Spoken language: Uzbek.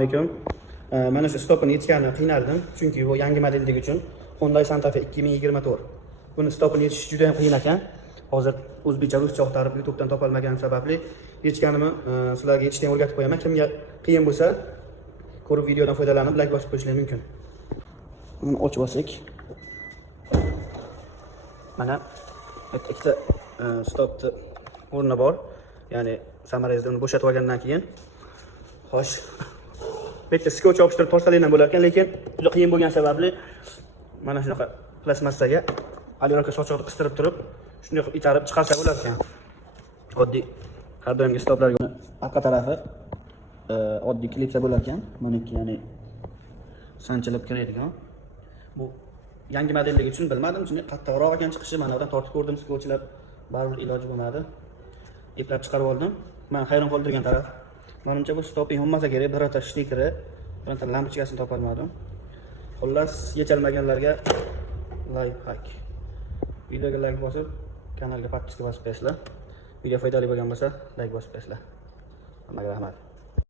alaykum. Mana shu stopini yechganini qiynaldim, chunki bu yangi modellik uchun Hyundai Santa Fe 2024. Buni stopini yechish juda ham qiyin ekan. Hozir o'zbekcha ruscha o'qtarib YouTube'dan topolmaganim sababli yechganimni sizlarga yechishni o'rgatib qo'yaman. Kimga qiyin bo'lsa, ko'rib videodan foydalanib like bosib qo'yishingiz mumkin. Buni ochib olsak. Mana ikkita stopni o'rni bor. Ya'ni samarangizda uni bo'shatib olgandan keyin xo'sh. Bitta skoch yopishtirib torsalaydan bo'lar ekan, lekin juda qiyin bo'lgan sababli mana shunaqa plastmassaga alirovka sochiqni qistirib turib, shunday qilib itarib chiqarsa bo'lar ekan. Oddiy har doimgi stoplarga orqa tarafi oddiy klipsa bo'lar ekan. Meniki ya'ni sanchilib kiradigan. Bu yangi modellik uchun bilmadim, shunday qattiqroq ekan chiqishi. Mana udan tortib ko'rdim, skochlar baribir iloji bo'lmadi. Eplab chiqarib oldim. Men hayron qoldirgan taraf, menimcha bu stoping bo'lmasa kerak, birorta shtikeri, birorta lampochkasini topolmadim. Xullas, yechalmaganlarga like hack. Videoga like bosib, kanalga podpiska bosib qo'yasizlar. Video foydali bo'lgan bo'lsa, like bosib qo'yasizlar. Hammaga rahmat.